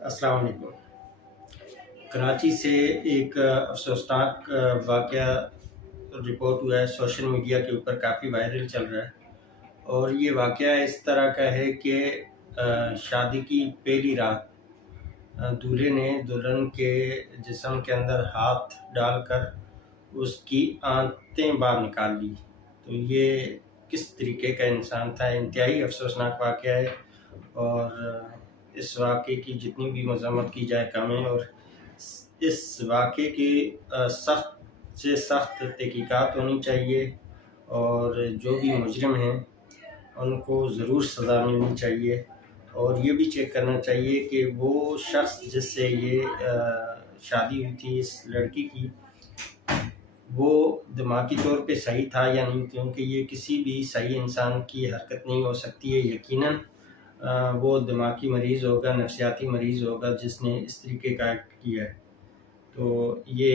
السلام علیکم۔ کراچی سے ایک افسوسناک واقعہ رپورٹ ہوا ہے، سوشل میڈیا کے اوپر کافی وائرل چل رہا ہے، اور یہ واقعہ اس طرح کا ہے کہ شادی کی پہلی رات دولہے نے دلہن کے جسم کے اندر ہاتھ ڈال کر اس کی آنتیں باہر نکال لی۔ تو یہ کس طریقے کا انسان تھا؟ انتہائی افسوسناک واقعہ ہے، اور اس واقعے کی جتنی بھی مذمت کی جائے کم ہے، اور اس واقعے کی سخت سے سخت تحقیقات ہونی چاہیے، اور جو بھی مجرم ہیں ان کو ضرور سزا ملنی چاہیے، اور یہ بھی چیک کرنا چاہیے کہ وہ شخص جس سے یہ شادی ہوئی تھی اس لڑکی کی، وہ دماغی طور پہ صحیح تھا یا نہیں، کیونکہ یہ کسی بھی صحیح انسان کی حرکت نہیں ہو سکتی ہے۔ یقیناً وہ دماغی مریض ہوگا، نفسیاتی مریض ہوگا جس نے اس طریقے کا ایکٹ کیا ہے۔ تو یہ